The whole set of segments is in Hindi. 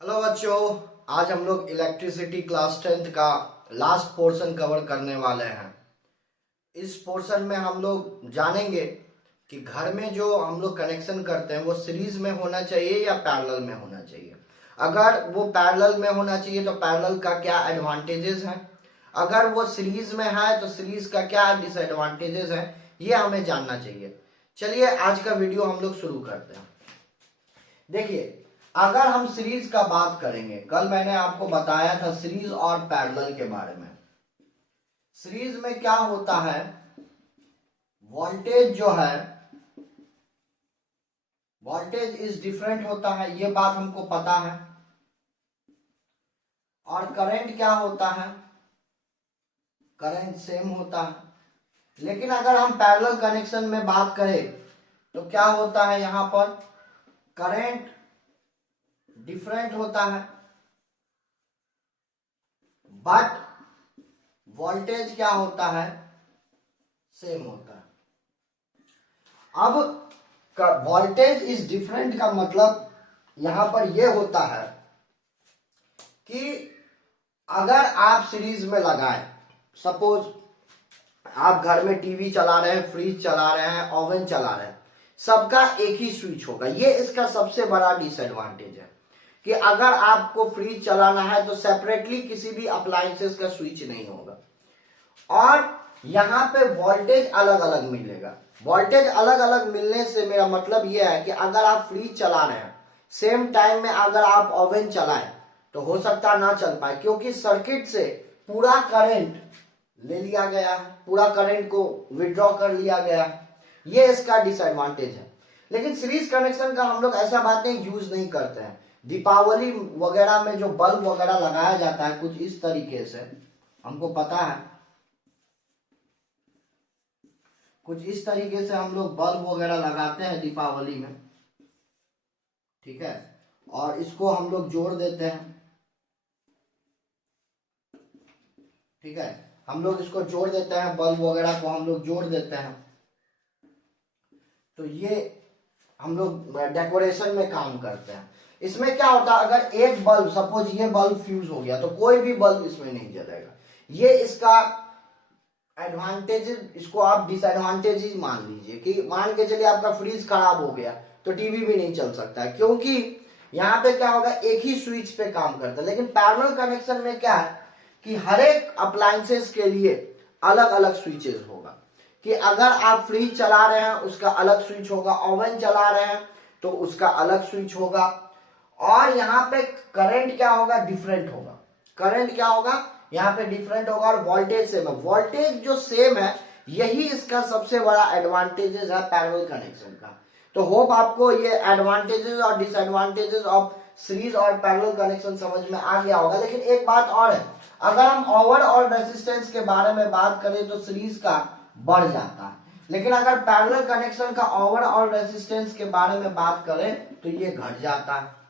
हेलो बच्चों, आज हम लोग इलेक्ट्रिसिटी क्लास 10th का लास्ट पोर्शन कवर करने वाले हैं। इस पोर्शन में हम लोग जानेंगे कि घर में जो हम लोग कनेक्शन करते हैं वो सीरीज में होना चाहिए या पैरेलल में होना चाहिए। अगर वो पैरेलल में होना चाहिए तो पैरेलल का क्या एडवांटेजेस हैं, अगर वो सीरीज में है तो सीरीज का क्या डिसएडवांटेजेस हैं, ये हमें जानना चाहिए। चलिए आज का वीडियो हम लोग शुरू करते हैं। देखिए, अगर हम सीरीज का बात करेंगे, कल मैंने आपको बताया था सीरीज और पैरेलल के बारे में। सीरीज में क्या होता है, वोल्टेज जो है वोल्टेज इज डिफरेंट होता है, ये बात हमको पता है। और करंट क्या होता है, करंट सेम होता है। लेकिन अगर हम पैरेलल कनेक्शन में बात करें तो क्या होता है, यहां पर करंट डिफरेंट होता है बट वोल्टेज क्या होता है, सेम होता है। अब वोल्टेज इज डिफरेंट का मतलब यहां पर यह होता है कि अगर आप सीरीज में लगाएं, सपोज आप घर में टीवी चला रहे हैं, फ्रिज चला रहे हैं, ओवन चला रहे हैं, सबका एक ही स्विच होगा। ये इसका सबसे बड़ा डिसएडवांटेज है कि अगर आपको फ्रिज चलाना है तो सेपरेटली किसी भी अप्लायंसेस का स्विच नहीं होगा। और यहां पे वोल्टेज अलग अलग मिलेगा। वोल्टेज अलग अलग मिलने से मेरा मतलब यह है कि अगर आप फ्रिज चला रहे हैं, सेम टाइम में अगर आप ओवन चलाएं तो हो सकता ना चल पाए, क्योंकि सर्किट से पूरा करंट ले लिया गया है, पूरा करंट को विड्रॉ कर लिया गया है। ये इसका डिसएडवांटेज है। लेकिन सीरीज कनेक्शन का हम लोग ऐसा बात नहीं यूज नहीं करते हैं। दीपावली वगैरह में जो बल्ब वगैरह लगाया जाता है कुछ इस तरीके से, हमको पता है, कुछ इस तरीके से हम लोग बल्ब वगैरह लगाते हैं दीपावली में, ठीक है। और इसको हम लोग जोड़ देते हैं, ठीक है। हम लोग इसको जोड़ देते हैं, बल्ब वगैरह को हम लोग जोड़ देते हैं। तो ये हम लोग डेकोरेशन में काम करते हैं। इसमें क्या होता है, अगर एक बल्ब, सपोज ये बल्ब फ्यूज हो गया तो कोई भी बल्ब इसमें नहीं जलेगा। ये इसका एडवांटेज, इसको आप डिसएडवांटेज ही मान लीजिए। कि मान के चलिए आपका फ्रिज खराब हो गया तो टीवी भी नहीं चल सकता है, क्योंकि यहाँ पे क्या होगा, एक ही स्विच पे काम करता है। लेकिन पैरेलल कनेक्शन में क्या है कि हर एक अप्लायंसेस के लिए अलग अलग स्विचेस होगा। कि अगर आप फ्रिज चला रहे हैं उसका अलग स्विच होगा, ओवन चला रहे हैं तो उसका अलग स्विच होगा। और यहाँ पे करंट क्या होगा, डिफरेंट होगा। करंट क्या होगा, यहाँ पे डिफरेंट होगा। और वोल्टेज सेम है, वोल्टेज जो सेम है, यही इसका सबसे बड़ा एडवांटेजेस है पैरेलल कनेक्शन का। तो होप आपको ये एडवांटेजेस और डिसएडवांटेजेस ऑफ सीरीज और पैरेलल कनेक्शन समझ में आ गया होगा। लेकिन एक बात और है, अगर हम ओवरऑल रेजिस्टेंस के बारे में बात करें तो सीरीज का बढ़ जाता है, लेकिन अगर पैरेलल कनेक्शन का ओवरऑल रेजिस्टेंस के बारे में बात करें तो ये घट जाता है।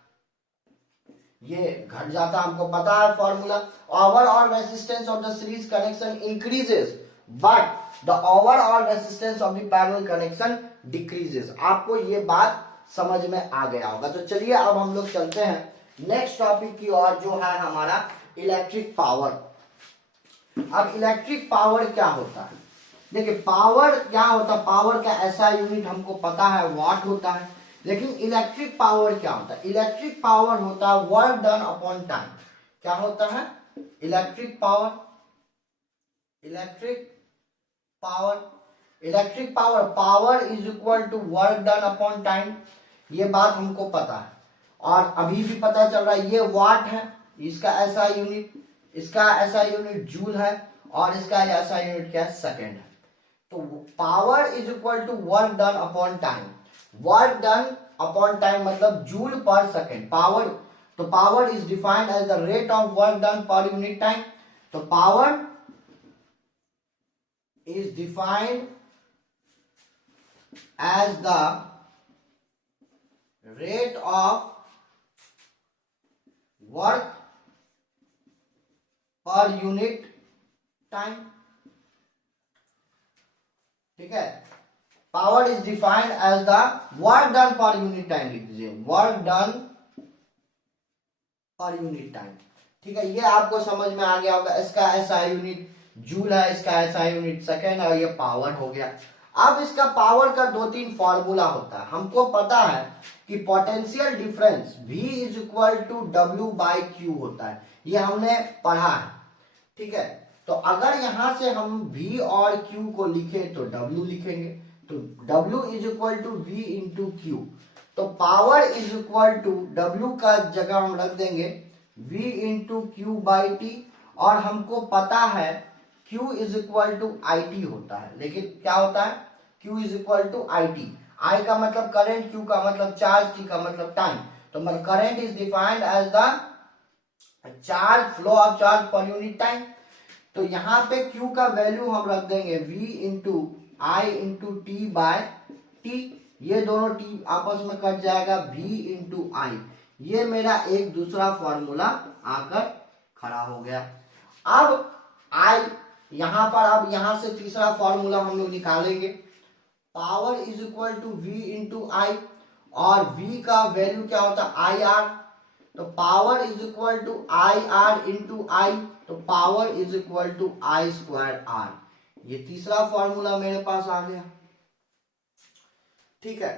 ये घट जाता, हमको पता है formula. Overall resistance of the series connection increases but the overall resistance of the parallel connection decreases. आपको ये बात समझ में आ गया होगा। तो चलिए अब हम लोग चलते हैं नेक्स्ट टॉपिक की ओर, जो है हमारा इलेक्ट्रिक पावर। अब इलेक्ट्रिक पावर क्या होता है, देखिए पावर क्या होता है, पावर का ऐसा यूनिट हमको पता है वाट होता है। लेकिन इलेक्ट्रिक पावर क्या होता है, इलेक्ट्रिक पावर होता है वर्क डन अपॉन टाइम। क्या होता है electric power, electric power, electric power, power is equal to work done upon time. ये बात हमको पता है और अभी भी पता चल रहा है। ये वाट है, इसका ऐसा यूनिट, इसका ऐसा यूनिट जूल है, और इसका ऐसा यूनिट क्या है, सेकेंड है। तो power is equal to work done upon time. Work done upon time मतलब जूल पर सेकेंड। पावर, तो power is defined as the rate of work done per unit time. तो power is defined as the rate of work per unit time, ठीक है। Power is defined as the work done per unit time, लिख दीजिए work done per unit time. ठीक है, ये आपको समझ में आ गया होगा। इसका एसआई यूनिट जूल है, इसका एसआई यूनिट सेकेंड है, और ये पावर हो गया। अब इसका पावर का 2-3 फॉर्मूला होता है। हमको पता है कि potential difference V is equal to W by Q होता है, ये हमने पढ़ा है। ठीक है, तो अगर यहां से हम V और Q को लिखे तो W लिखेंगे, तो W is equal to V into Q. तो power is equal to W का जगह हम रख देंगे V into Q by T, और हमको पता है Q is equal to I T होता है। लेकिन क्या होता है, Q is equal to I T. I का मतलब करंट, Q का मतलब चार्ज, T का मतलब टाइम। तो current is defined as the charge, flow of charge per unit time. तो यहाँ पे Q का वैल्यू हम रख देंगे V इंटू आई इंटू टी बाय टी। ये दोनों T आपस में कट जाएगा, V इंटू आई। ये मेरा एक दूसरा फॉर्मूला आकर खड़ा हो गया। अब I यहां पर, अब यहां से तीसरा फॉर्मूला हम लोग निकालेंगे। Power is equal to V into I, और V का वैल्यू क्या होता है, आई आर। तो power is equal to I R into I, तो power is equal to I square R. ये तीसरा फॉर्मूला मेरे पास आ गया। ठीक है,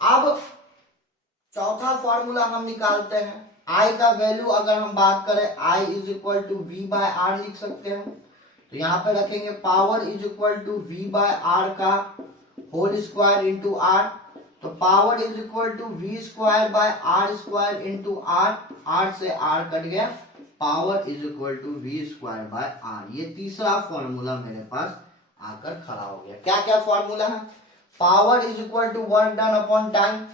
अब चौथा फॉर्मूला हम निकालते हैं। आई का वैल्यू अगर हम बात करें, I is equal to V by R लिख सकते हैं। तो यहाँ पे रखेंगे power is equal to V by R का होल स्क्वायर इंटू आर। तो power is equal to V square by R square into R, R से आर कट गया, power is equal to V square by R. ये तीसरा फॉर्मूला मेरे पास आकर खड़ा हो गया। क्या क्या फॉर्मूला है, power is equal to work done upon time,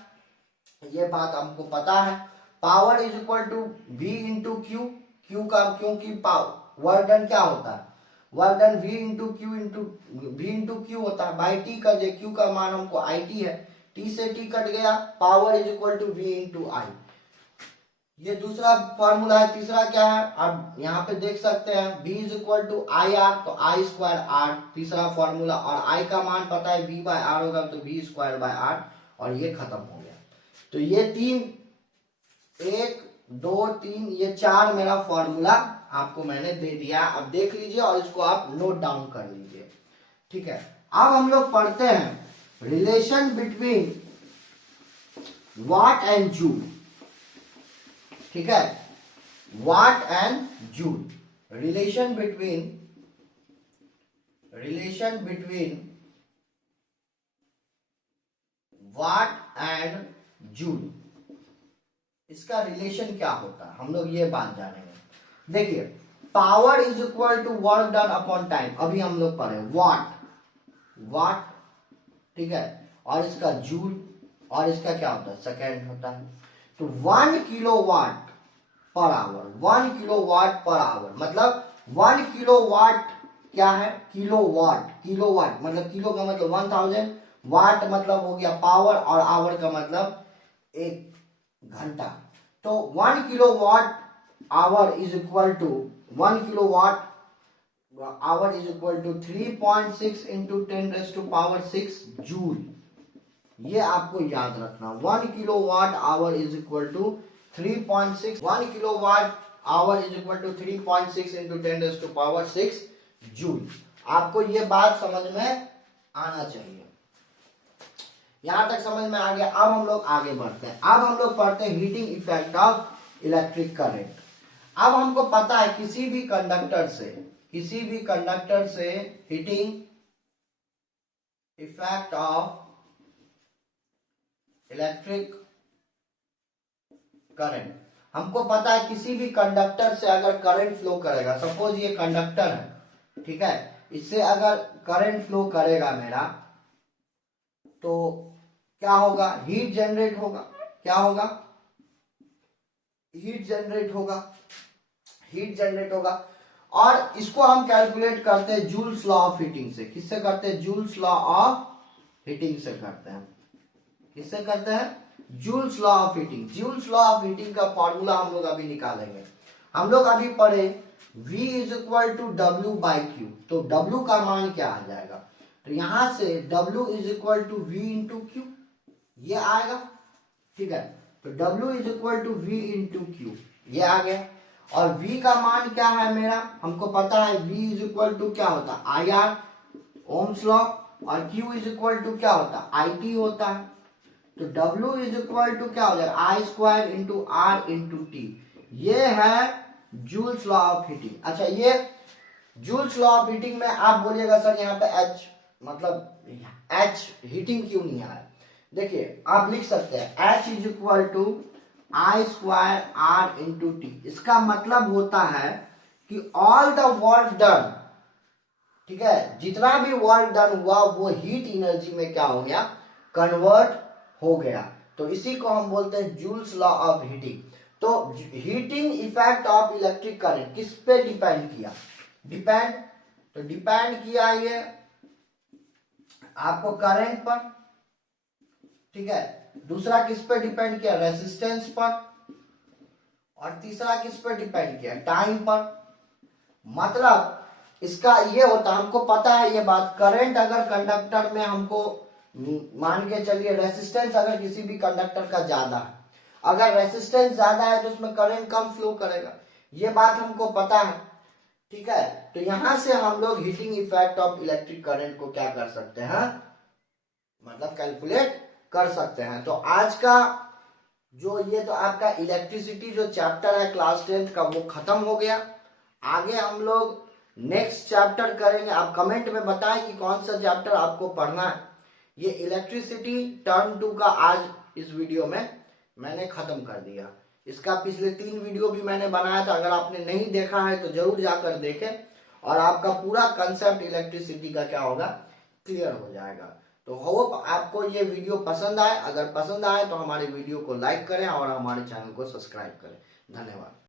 ये बात हमको पता है। Power is equal to V into Q, Q का, क्योंकि वर्क डन क्या होता है, work done V into Q into V into Q होता है, बाई टी कर दे, क्यू का मान हमको आई टी है, टी से टी कट गया, power is equal to V into I. ये दूसरा फॉर्मूला है। तीसरा क्या है, अब यहाँ पे देख सकते हैं b is equal to I R, तो आई स्क्वायर आर तीसरा फॉर्मूला, और i का मान पता है v बाय आर होगा, तो v स्क्वायर बाय आर, और ये खत्म हो गया। तो ये तीन, 1 2 3, ये 4 मेरा फॉर्मूला आपको मैंने दे दिया। अब देख लीजिए और इसको आप नोट डाउन कर लीजिए। ठीक है, अब हम लोग पढ़ते हैं relation between watt and joule. ठीक है, watt and joule, relation between watt and joule, इसका रिलेशन क्या होता है, हम लोग ये बात जानेंगे। देखिए, power is equal to work done upon time, अभी हम लोग पढ़े वाट, ठीक है, और इसका जूल, और इसका क्या होता है, सेकेंड होता है। तो 1 kilowatt per hour, 1 kilowatt per hour मतलब 1 किलोवाट क्या है, किलोवाट, किलोवाट मतलब किलो का मतलब 1000, वाट मतलब हो गया पावर, और आवर का मतलब 1 घंटा। तो 1 kilowatt hour is equal to 1 kilowatt hour is equal to 3.6 into 10⁻⁶ joule. ये आपको याद रखना, 1 kilowatt hour is equal to 3.6, 1 kilowatt hour is equal to 3.6 into 10⁻⁶ joule. आपको ये बात समझ में आना चाहिए। यहां तक समझ में आ गया। अब हम लोग आगे बढ़ते हैं। अब हम लोग पढ़ते हैं heating effect of electric current. अब हमको पता है किसी भी कंडक्टर से heating effect of electric current, हमको पता है किसी भी कंडक्टर से अगर करंट फ्लो करेगा, सपोज ये कंडक्टर है, ठीक है, इससे अगर करंट फ्लो करेगा मेरा, तो क्या होगा, हीट जनरेट होगा। क्या होगा, हीट जनरेट होगा। और इसको हम कैलकुलेट करते हैं जूल्स लॉ ऑफ हीटिंग से। किससे करते हैं, जूल्स लॉ ऑफ हीटिंग से करते हैं। किससे करते हैं, Joule's law of heating. Joule's law of heating का फॉर्मूला हम लोग अभी निकालेंगे। हम लोग अभी पढ़े V is equal to W by Q, तो W का मान क्या आ जाएगा, तो यहां से W is equal to V into Q, ये आएगा। ठीक है, तो W is equal to V into Q. ये आ गया। और v का मान क्या है मेरा, हमको पता है v इज इक्वल टू क्या होता है, आई आर, ओम्स लॉ, और q इज इक्वल टू क्या होता है, आई टी होता है। तो w इज इक्वल टू क्या हो जाएगा, I square into R into T. ये है जूल्स लॉ ऑफ हीटिंग। अच्छा, ये जूल्स लॉ ऑफ हीटिंग में आप बोलिएगा सर यहाँ पे h मतलब h हीटिंग क्यों नहीं आया। देखिए आप लिख सकते हैं h is equal to I square R into T. इसका मतलब होता है कि ऑल द वर्क डन, ठीक है, जितना भी वर्क डन हुआ वो हीट एनर्जी में क्या हो गया, कन्वर्ट हो गया। तो इसी को हम बोलते हैं जूल्स लॉ ऑफ हीटिंग। तो heating effect of electric current किस पे डिपेंड किया, डिपेंड किया ये आपको करंट पर, ठीक है। दूसरा किस पे डिपेंड किया, रेजिस्टेंस पर। और तीसरा किस पर डिपेंड किया, टाइम पर। मतलब इसका ये होता, हमको पता है ये बात, करंट अगर कंडक्टर में हमको मान के चलिए, रेजिस्टेंस अगर किसी भी कंडक्टर का ज्यादा है, अगर रेजिस्टेंस ज्यादा है तो उसमें करंट कम फ्लो करेगा, ये बात हमको पता है, ठीक है। तो यहां से हम लोग heating effect of electric current को क्या कर सकते हैं, मतलब कैलकुलेट कर सकते हैं। तो आज का जो ये तो आपका इलेक्ट्रिसिटी जो चैप्टर है क्लास 10th का वो खत्म हो गया। आगे हम लोग नेक्स्ट चैप्टर करेंगे। आप कमेंट में बताएं कि कौन सा चैप्टर आपको पढ़ना है। ये इलेक्ट्रिसिटी टर्म 2 का आज इस वीडियो में मैंने खत्म कर दिया। इसका पिछले 3 वीडियो भी मैंने बनाया था, अगर आपने नहीं देखा है तो जरूर जाकर देखें और आपका पूरा कंसेप्ट इलेक्ट्रिसिटी का क्या होगा, क्लियर हो जाएगा। तो होप आपको ये वीडियो पसंद आए। अगर पसंद आए तो हमारे वीडियो को लाइक करें और हमारे चैनल को सब्सक्राइब करें। धन्यवाद।